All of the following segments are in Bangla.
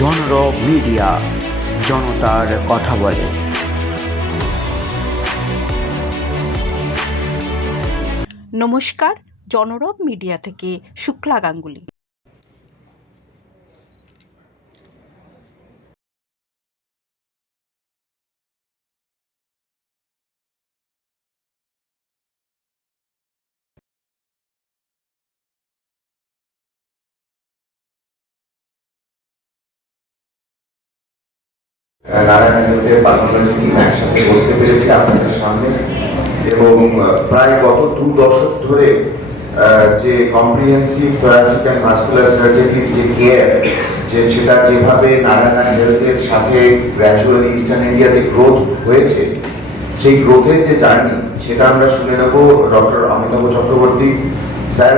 জনরব মিডিয়া জনতার কথা বলে। নমস্কার জনরব মিডিয়া থেকে শুক্লা গাঙ্গুলি। নারায়ণগঞ্জের পার্লামেন্ট টিম একসাথে বসতে পেরেছি আপনাদের সামনে। এবং প্রায় গত দু দশক ধরে যে কম্প্রিহেন্সিভ অ্যান্ড ভাস্কুলার সার্জারির যে কেয়ার যে সেটা যেভাবে নারায়ণা হেলথের সাথে গ্র্যাজুয়ালি ইস্টার্ন ইন্ডিয়াতে গ্রোথ হয়েছে, সেই গ্রোথের যে জার্নি সেটা আমরা শুনে নেব ডক্টর অমিতাভ চক্রবর্তী। স্যার,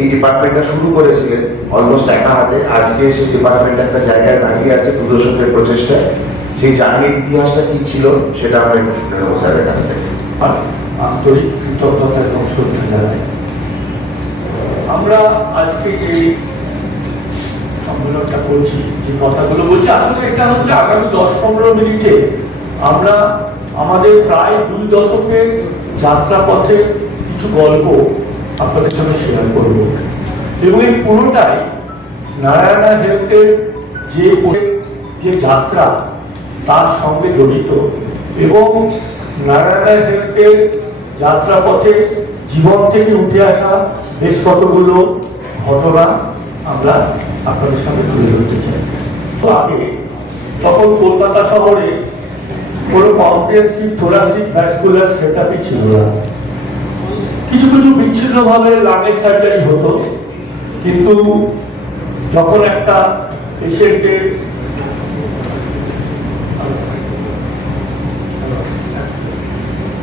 এই ডিপার্টমেন্টটা শুরু করেছিলেন অলমোস্ট একা হাতে। আজকে সেই ডিপার্টমেন্ট একটা জায়গায় দাঁড়িয়ে আছে দু দশকের প্রচেষ্টায়। সেই জার্নির ইতিহাসটা কি ছিল, সেটা আমরা একটু শুনে নেব স্যারের কাছ থেকে। আন্তরিক কৃতজ্ঞতা এবং শ্রদ্ধা জানাই আমরা আজকে যে সম্মেলনটা করছি, যে কথাগুলো বলছি, আসলে এটা হচ্ছে আগামী দশ পনেরো মিনিটে আমরা আমাদের প্রায় দুই দশকের যাত্রাপথে কিছু গল্প আপনাদের সঙ্গে শেয়ার করব। এবং এই পুরোটাই নারায়ণা হেলথের যে যে যাত্রা তার সঙ্গে জড়িত। এবং নারায়ণা হেলথের যাত্রাপথে জীবন থেকে উঠে আসা বেশ কতগুলো ঘটনা আমরা আপনাদের সঙ্গে তুলে ধরতে চাই। তো আগে, তখন কলকাতা শহরে কোনো কম্প্রিহেন্সিভ থোরাসিক ভ্যাসকুলার সেটআপই ছিল না। কিছু কিছু বিচ্ছিন্নভাবে লাঙের সার্জারি হতো। কিন্তু যখন একটা পেশেন্টের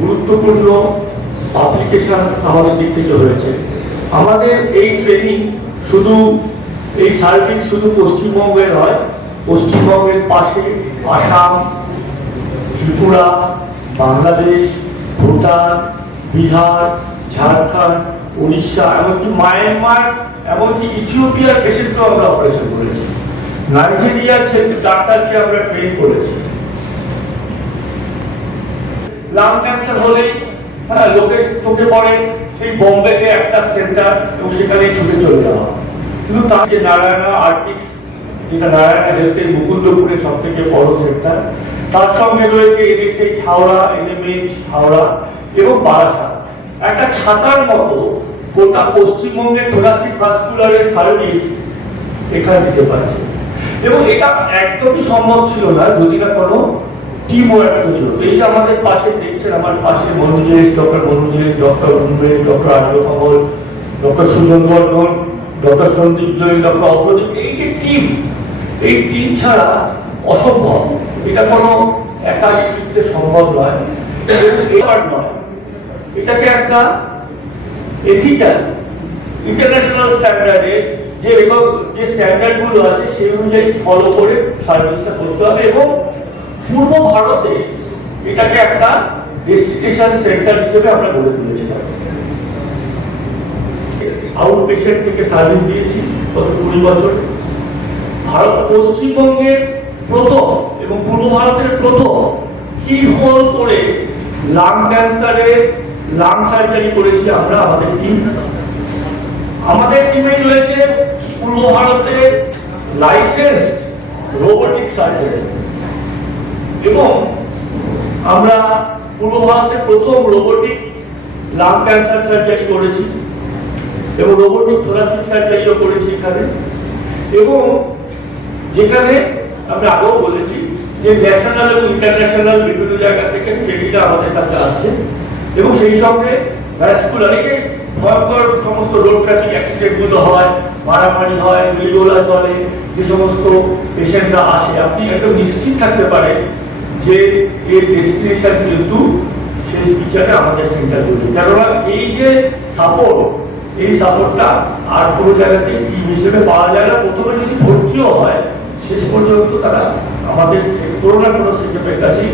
গুরুত্বপূর্ণ অ্যাপ্লিকেশন আমাদের দিক থেকে হয়েছে। আমাদের এই ট্রেনিং শুধু, এই সার্ভিস শুধু পশ্চিমবঙ্গে নয়, পশ্চিমবঙ্গের পাশে আসাম, ত্রিপুরা, বাংলাদেশ, ভুটান, বিহার, ঝাড়খণ্ড, উড়িষ্যা, এমনকি মায়ানমার, এমনকি ইথিওপিয়ার পেশেন্টকেও আমরা অপারেশন করেছি। নাইজেরিয়ার ছেলে ডাক্তারকে আমরা ট্রেন করেছি। লাং ক্যান্সার হলেই হ্যাঁ লোকের চোখে পড়ে, সেই বোম্বেতে একটা সেন্টার এবং সেখানে ছুটে চলে যাওয়া কিন্তু তার যে নারায়ণা আর্টিক্স যেটা নারায়ণা হেলথের মুকুন্দপুরে সব থেকে বড় সেন্টার তার সঙ্গে রয়েছে এনএসএ ছাওড়া এনএমএইচ হাওড়া এবং বারাসাত। একটা ছাতার মতো গোটা পশ্চিমবঙ্গের থোরাসিক ভাস্কুলারের সার্ভিস এখানে দিতে পারছে। এবং এটা একদমই সম্ভব ছিল না, যদি না কোনো যে এটাকে একটা ইন্টারন্যাশনাল যে আছে সেই অনুযায়ী ফলো করে সার্ভিসটা করতে হবে এবং পূর্ব ভারতে এটাকে একটা ডেস্টিনেশন সেন্টার হিসেবে আমরা গড়ে তুলেছি। আউট পেশেন্ট থেকে সার্ভিস দিয়েছি গত কুড়ি বছর। ভারত পশ্চিমবঙ্গের প্রথম এবং পূর্ব ভারতের প্রথম কি হোল করে লাং ক্যান্সারের লাং সার্জারি করেছি আমরা আমাদের টিম আমাদের টিমে রয়েছে পূর্ব ভারতের লাইসেন্স রোবোটিক সার্জারি এবং আমরা পূর্ব ভারতের প্রথম রোবোটিক লাং ক্যান্সার সার্জারি করেছি এবং রোবোটিক থোরাসিক সার্জারিও করেছি এখানে। এবং যেখানে আমরা আগেও বলেছি যে ন্যাশনাল এবং ইন্টারন্যাশনাল বিভিন্ন জায়গা থেকে ট্রেনিংটা আমাদের কাছে আসছে এবং সেই সঙ্গে ভ্যাসকুলার এই ভয়ঙ্কর সমস্ত রোড ট্রাফিক অ্যাক্সিডেন্টগুলো হয়, মারামারি হয়, গুলিগোলা চলে, যে সমস্ত পেশেন্টরা আসে। আপনি একদম নিশ্চিত থাকতে পারেন যে এর ডেস্টিনেশন কিন্তু শেষ বিচারে আমাদের সেন্টার জুড়ে কেননা এই যে সাপোর্ট এই সাপোর্টটা আর কোনো জায়গাতে কি হিসেবে পাওয়া যায় না। প্রথমে যদি ভর্তিও হয়, শেষ পর্যন্ত তারা আমাদের কোনো না কোনো সেন্টারের কাছে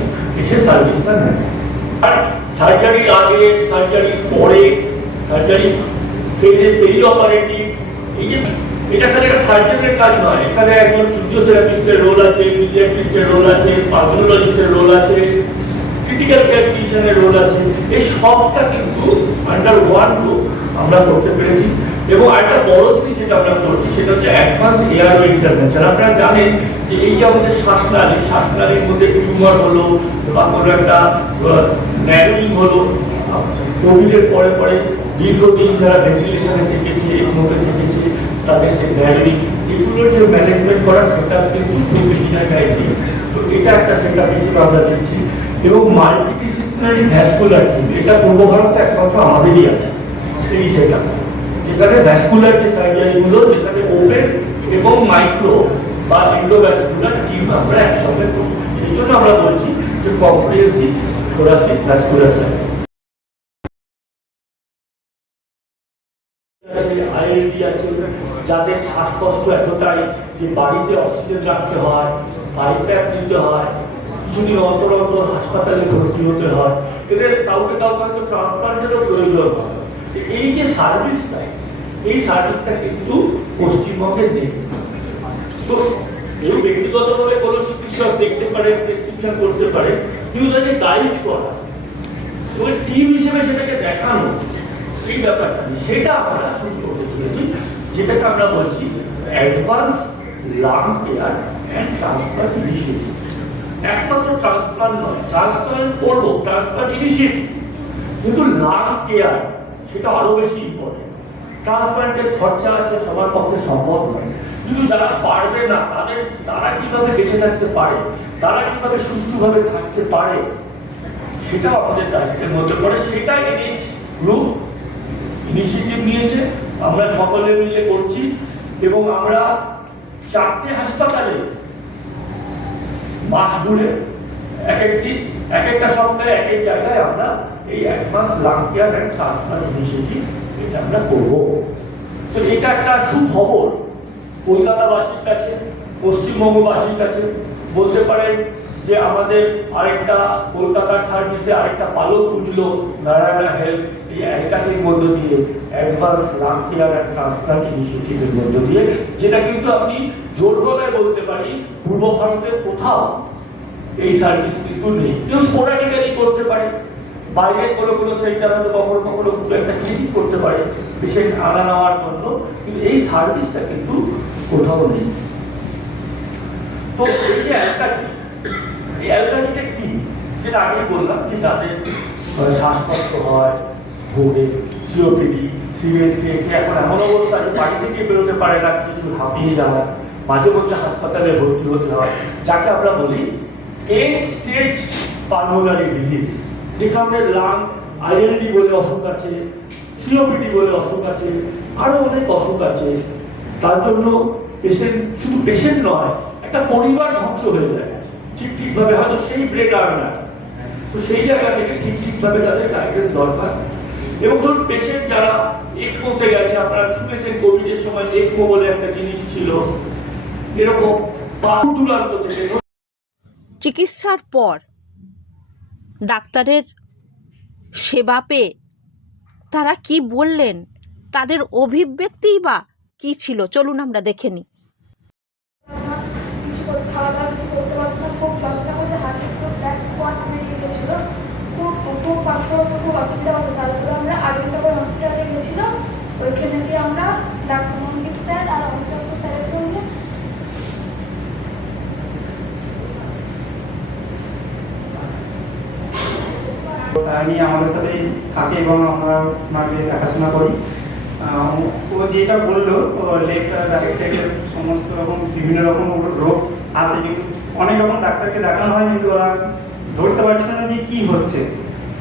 এসে সার্ভিসটা নেয়। আর সার্জারি আগে সার্জারি পরে সার্জারি ফেজে পেরি অপারেটিভ এই যে এটা খালি একটা সার্জনের কাজ নয়। এখানে একজন ফিজিওথেরাপিস্টের রোল আছে ফিজিওথেরাপিস্টের রোল আছে পালমোনোলজিস্টের রোল আছে ক্রিটিক্যাল কেয়ার ফিজিশিয়ানের রোল আছে। এই সবটা কিন্তু আন্ডার ওয়ান গ্রুপ আমরা করতে পেরেছি। এবং আরেকটা বড় জিনিস যেটা আমরা করছি, সেটা হচ্ছে অ্যাডভান্স এয়ারওয়ে ইন্টারভেনশন আপনারা জানেন যে এই যে আমাদের শ্বাসনালী শ্বাসনালীর মধ্যে টিউমার হলো, বা কোনো একটা ন্যারোইং হলো, কোভিডের পরে পরে দীর্ঘদিন যারা ভেন্টিলেশনে থেকেছে, এই মধ্যে থেকেছে তাদের যে ন্যারোইং এগুলোর যে ম্যানেজমেন্ট করার সেটা কিন্তু খুব বেশি জায়গায় নেই। তো এটা একটা সেটা হিসেবে আমরা দিচ্ছি এবং মাল্টিডিসিপ্লিনারি ভ্যাসকুলার টিম এটা পূর্ব ভারতে একমাত্র আমাদেরই আছে এই সেটা যেখানে ভ্যাসকুলার যে সার্জারিগুলো যেখানে ওপেন এবং মাইক্রো বা এন্ডোভ্যাসকুলার টিম আমরা একসঙ্গে করি সেই জন্য আমরা বলছি যে comprehensive thoracic vascular surgery ILD যাদের শ্বাসকষ্ট এতটাই যে বাড়িতে অক্সিজেন রাখতে হয় পাইপ্যাক নিতে হয় কিছুদিন অন্তর অন্তর হাসপাতালে ভর্তি হতে হয় এদের কাউকে কাউকে হয়তো ট্রান্সপ্লান্টেরও প্রয়োজন হয়। এই যে সার্ভিসটা, এই সার্ভিসটা কিন্তু পশ্চিমবঙ্গে নেই। তো কেউ ব্যক্তিগতভাবে কোনো চিকিৎসক দেখতে পারে, প্রেসক্রিপশন করতে পারে কেউ তাকে গাইড করা। টিম হিসেবে সেটাকে দেখানো এই ব্যাপারটা সেটা আমরা শুরু করতে চলেছি যেটাকে আমরা বলছি advance lung care and transplant initiative একমাত্র ট্রান্সপ্লান্ট নয় ট্রান্সপ্লান্ট করব ট্রান্সপ্লান্ট ইনিশিয়েটিভ কিন্তু লাং কেয়ার সেটা আরও বেশি ইম্পর্টেন্ট ট্রান্সপ্লান্টের খরচা আছে, সবার পক্ষে সম্ভব নয়। কিন্তু যারা পারবে না, তাদের, তারা কীভাবে বেঁচে থাকতে পারে, তারা কীভাবে সুস্থভাবে থাকতে পারে, সেটাও আমাদের দায়িত্বের মধ্যে পড়ে। সেটা এনএইচ গ্রুপ ইনিশিয়েটিভ নিয়েছে, আমরা সকলে মিলে করছি এবং আমরা চারটে হাসপাতালে মাস ঘুরে এক একটি, এক একটা সপ্তাহে, এক এক জায়গায় আমরা এই advance lung care and transplant initiative এটা আমরা করব। তো এটা একটা সুখবর, কলকাতাবাসীর কাছে, পশ্চিমবঙ্গবাসীর কাছে। বলতে পারেন যে আমাদের আরেকটা কলকাতার সার্ভিসে আরেকটা পালক পুজলো নারায়ণা হেলথ এই একাধিক মধ্য দিয়ে অ্যাডভান্স অ্যান্ড ট্রান্সপ্লান্ট ইনিশিয়েটিভের মধ্য দিয়ে, যেটা কিন্তু আপনি জোর গলায় বলতে পারি পূর্ব ভারতের কোথাও এই সার্ভিস কিন্তু নেই। কেউ স্পোরাডিক্যালি করতে পারে, বাইরে কোনো কোনো সেন্টার হয়তো কখনো কখনো কোনো একটা ক্লিনিক করতে পারে, বিশেষ আনা নেওয়ার জন্য, কিন্তু এই সার্ভিসটা কিন্তু কোথাও নেই। তো এই যে অ্যালকাটি অ্যালকাটিটা কি? যেটা আগেই বললাম যে যাদের শ্বাসকষ্ট হয়, ভোরে, সিওপিডি, সিগারেট এখন এমন অবস্থা যে বাড়ি থেকে বেরোতে পারে না, কিছু হাঁপিয়ে যাওয়া মাঝে মধ্যে হাসপাতালে ভর্তি হতে হয়। যাকে আমরা বলি এন্ড স্টেজ পালমোনারি ডিজিজ যেখানে লাং আইএলডি বলে অসুখ আছে সিওপিডি বলে অসুখ আছে, আরও অনেক অসুখ আছে। তার জন্য পেশেন্ট শুধু পেশেন্ট নয়, একটা পরিবার ধ্বংস হয়ে যায়। ঠিক ঠিকভাবে, হয়তো সেই ব্রেড আর না। তো সেই জায়গা থেকে ঠিক ঠিকভাবে তাদের গাইডেন্স দরকার। এবং ধরুন পেশেন্ট যারা একমোতে গেছে, আপনারা শুনেছেন কোভিডের সময় একমো বলে একটা জিনিস ছিল। এরকম বা থেকে চিকিৎসার পর ডাক্তারের সেবা পেয়ে তারা কি বললেন, তাদের অভিব্যক্তিই বা কি ছিল? চলুন আমরা দেখে নিই কিছু করতে খাওয়া দাওয়া কিছু করতে পারতো না খুব যতটা করতে হাঁটতে খুব ব্যাক স্কোয়াট বেরিয়ে গেছিল খুব খুব অসুবিধা হতো। আমরা হসপিটালে গেছিলাম ওইখানে গিয়ে আমরা ডাক্তার স্যার আর অমিতাভ স্যারের সঙ্গে স্যারনি আমাদের সাথে থাকে এবং আমরা ওনাকে দেখাশোনা করি। ও যেটা বলল লেফট রাইট সাইডের সমস্ত রকম, বিভিন্ন রকম রোগ আসে কিন্তু অনেক রকম ডাক্তারকে দেখানো হয় কিন্তু ওরা ধরতে পারছে না যে কী হচ্ছে।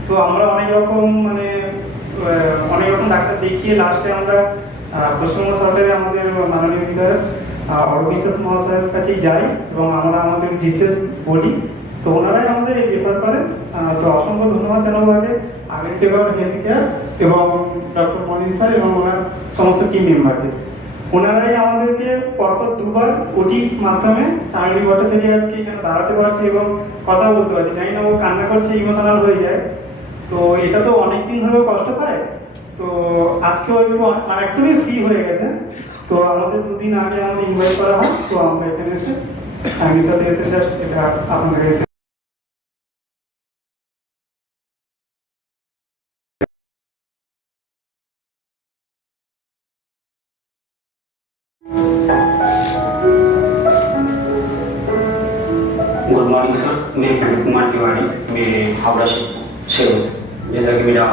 তো আমরা অনেক রকম মানে অনেক রকম ডাক্তার দেখিয়ে লাস্টে আমরা পশ্চিমবঙ্গ সরকারের আমাদের মাননীয় বিধায়ক আহ, অরূপ বিশ্বাস মহাশয়ের কাছেই যাই এবং আমরা আমাদের ডিটেলস বলি। তো ওনারাই আমাদের এই রেফার করেন। তো অসংখ্য ধন্যবাদ জানাব আগে। আগের টেবার হেলথ কেয়ার এবং ডক্টর মনির স্যার এবং ওনার সমস্ত টিম মেম্বারকে ওনারাই আমাদেরকে পরপর দুবার ওটির মাধ্যমে সায়নী ভট্টাচার্য আজকে এখানে দাঁড়াতে পারছে এবং কথা বলতে পারছে। জানি না ও কান্না করছে ইমোশনাল হয়ে যায়। তো এটা তো অনেক দিন ধরেও কষ্ট পায় তো আজকে ও একটু আর একদমই ফ্রি হয়ে গেছে তো আমাদের দুদিন আগে আমাদের ইনভাইট করা হয় তো আমরা এখানে এসে সায়নীর সাথে এসে জাস্ট এটা আপনাদের এসে गुड मॉर्निंग सर मैं प्रदीप कुमार तिवारी मैं हावड़ा से से हूँ जैसा कि मेरा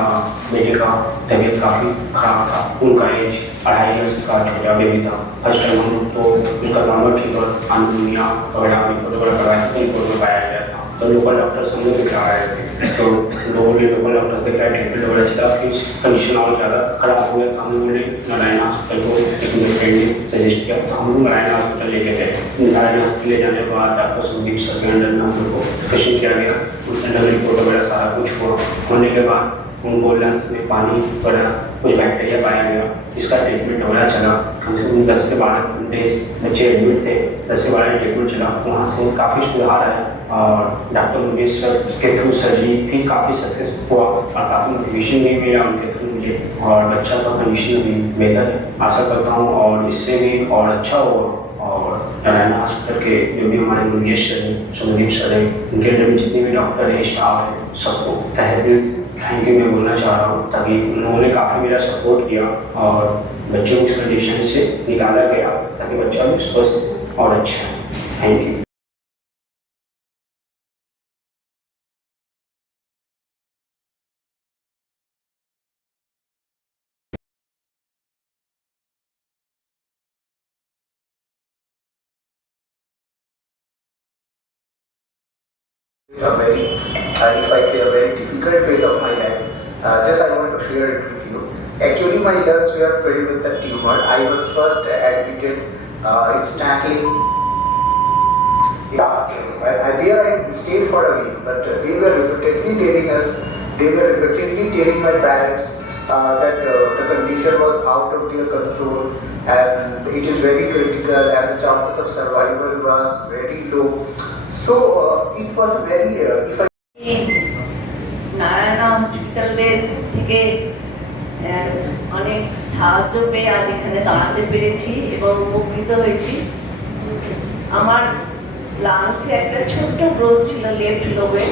बेटे का तबीयत काफ़ी खराब था। उनका एज अढ़ाई इयर्स का छोटा बेबी था फ़र्स्ट टाइम हम तो उनका नॉर्मल फीवर अनोमिया वगैरह रिपोर्ट वगैरह करवाया रिपोर्ट पाया गया था। तो लोकल डॉक्टर हम लोग दिखा आए थे तो लोगों ने लोकल डॉक्टर दिखाया ट्रीटमेंट वगैरह चला फिर कंडीशन और ज़्यादा खराब हो गया हम लोगों ने नारायण हॉस्पिटल को एक मेरे फ्रेंड ने सजेस्ट किया। तो हम लोग नारायण हॉस्पिटल लेके गए। नारायण हॉस्पिटल ले जाने के बाद डॉक्टर संदीप सर के अंडर में हम लोग को ऑपरेशन किया गया। अंडर रिपोर्ट वगैरह सारा कुछ हुआ होने के बाद उनको लंग्स में पानी वगैरह कुछ बैक्टीरिया पाया गया। इसका ट्रीटमेंट वगैरह चला। कम से कम दस से बारह घंटे बच्चे एडमिट थे। दस से बारह ट्रीटमेंट चला। वहाँ से काफ़ी सुधार आया और डॉक्टर मुकेश सर के थ्रू सर्जरी भी काफ़ी सक्सेस हुआ। और काफ़ी मोटिवेशन भी मिला, उनके थ्रू मुझे। और बच्चा का कंडीशन भी बेहतर है आशा करता हूँ और इससे भी और अच्छा हो और नारायण हॉस्पिटल के जो भी हमारे मुकेश सर हैं सुमदीप सर हैं, उनके अंडर में जितने भी डॉक्टर हैं स्टाफ हैं, सबको तहे दिल थैंक यू मैं बोलना चाह रहा हूँ, ताकि उन्होंने काफ़ी मेरा सपोर्ट किया और बच्चों को इस कंडीशन से निकाला गया, ताकि बच्चा भी स्वस्थ और अच्छा है। Thank you a very, uh, if I say a very difficult phase of my life. Uh, just I want to share it with you. Actually, my lungs were filled with the tumor. I was first admitted uh, instantly. Yeah, I, I, there I stayed for a week, but uh, they were repeatedly telling us, they were repeatedly telling my parents uh, that uh, the condition was out of their control and it is very critical and the chances of survival was very low. So uh, it was very, uh, if I Narayana হসপিটালের থেকে আহ, অনেক সাহায্য পেয়ে আজ এখানে দাঁড়াতে পেরেছি এবং উপকৃত হয়েছি আমার লাংসে একটা ছোট্ট গ্রোথ ছিল লেফট লোবে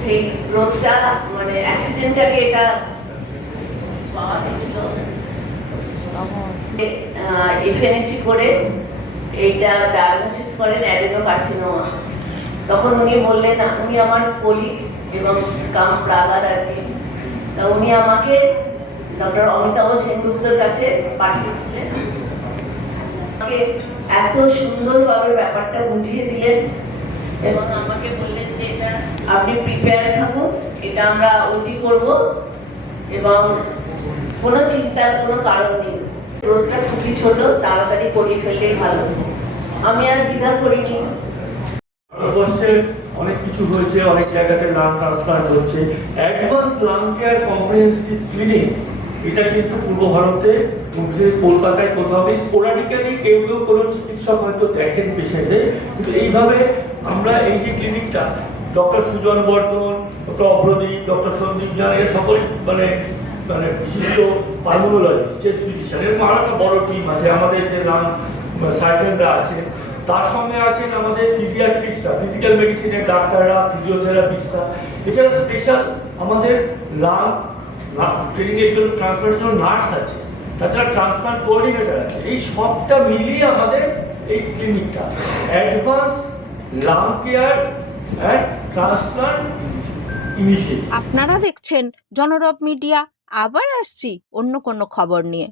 সেই গ্রোথটা মানে অ্যাক্সিডেন্টাকে এটা পাওয়া গেছিল এফএনএসি করে এইটা ডায়াগনোসিস করেন অ্যাডেনো কার্সিনোমা তখন উনি বললেন উনি আমার কলি এবং কাম ব্রাদার আর কি। তা উনি আমাকে ডক্টর অমিতাভ সেনগুপ্তর কাছে পাঠিয়েছিলেন। আমাকে এত সুন্দরভাবে ব্যাপারটা বুঝিয়ে দিলেন এবং আমাকে বললেন যে, এটা আপনি প্রিপেয়ার থাকুন, এটা আমরা ওটি করব এবং কোনো চিন্তার কোনো কারণ নেই। রোদটা খুবই ছোট, তাড়াতাড়ি করিয়ে ফেললেই ভালো। আমি আর দ্বিধা করিনি। ভারতবর্ষে অনেক কিছু হয়েছে, অনেক জায়গাতে লাং ট্রান্সপ্লান্ট হচ্ছে। Advance lung care comprehensive clinic এটা কিন্তু পূর্ব ভারতে যে কলকাতায় কোথাও স্পোরাডিক্যালি কেউ কেউ কোনো চিকিৎসক হয়তো দেখেন পেশেন্টদের কিন্তু এইভাবে আমরা এই যে ক্লিনিকটা doctor Sujan Bardhan doctor Abhradeep doctor Sandeep জান, এরা সকলেই মানে মানে বিশিষ্ট পালমোনোলজিস্ট চেস্ট ফিজিশিয়ান এরকম আরও একটা বড় টিম আছে, আমাদের যে লাং সার্জনরা আছে। তার সঙ্গে আছেন আমাদের ফিজিয়াট্রিস্টরা ফিজিক্যাল মেডিসিনের ডাক্তাররা ফিজিওথেরাপিস্টরা এছাড়া স্পেশাল আমাদের লাং ট্রেনিংয়ের জন্য ট্রান্সপ্লান্টের জন্য নার্স আছে। তাছাড়া ট্রান্সপ্লান্ট কোঅর্ডিনেটর আছে। এই সবটা মিলিয়ে আমাদের এই ক্লিনিকটা advance lung care and transplant initiative আপনারা দেখছেন জনরব মিডিয়া। আবার আসছি অন্য কোনো খবর নিয়ে।